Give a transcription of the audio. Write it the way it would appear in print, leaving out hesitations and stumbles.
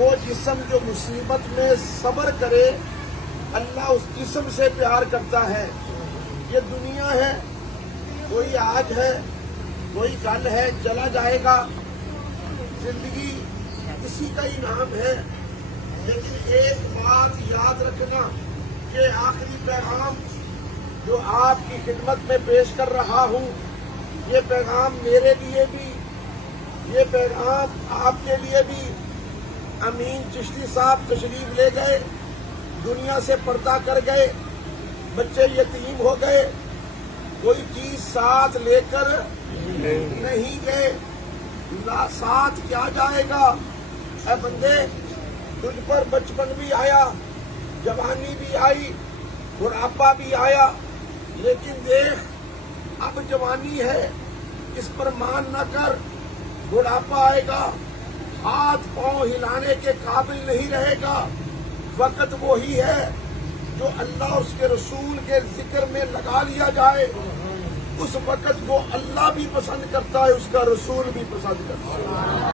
وہ جسم جو مصیبت میں صبر کرے اللہ اس جسم سے پیار کرتا ہے. یہ دنیا ہے، کوئی آج ہے کوئی کل ہے، چلا جائے گا. زندگی اسی کا ہی نام ہے. لیکن ایک بات یاد رکھنا کہ آخری پیغام جو آپ کی خدمت میں پیش کر رہا ہوں، یہ پیغام میرے لیے بھی، یہ پیغام آپ کے لیے بھی. امین چشتی صاحب تشریف لے گئے، دنیا سے پردہ کر گئے، بچے یتیم ہو گئے، کوئی چیز ساتھ لے کر نہیں گئے. ساتھ کیا جائے گا؟ اے بندے، تجھ پر بچپن بھی آیا، جوانی بھی آئی، بڑھاپا بھی آیا، لیکن دیکھ اب جوانی ہے، اس پر مان نہ کر. بڑھاپا آئے گا، ہاتھ پاؤں ہلانے کے قابل نہیں رہے گا. وقت وہی ہے جو اللہ اور اس کے رسول کے ذکر میں لگا لیا جائے، اس وقت کو اللہ بھی پسند کرتا ہے، اس کا رسول بھی پسند کرتا ہے.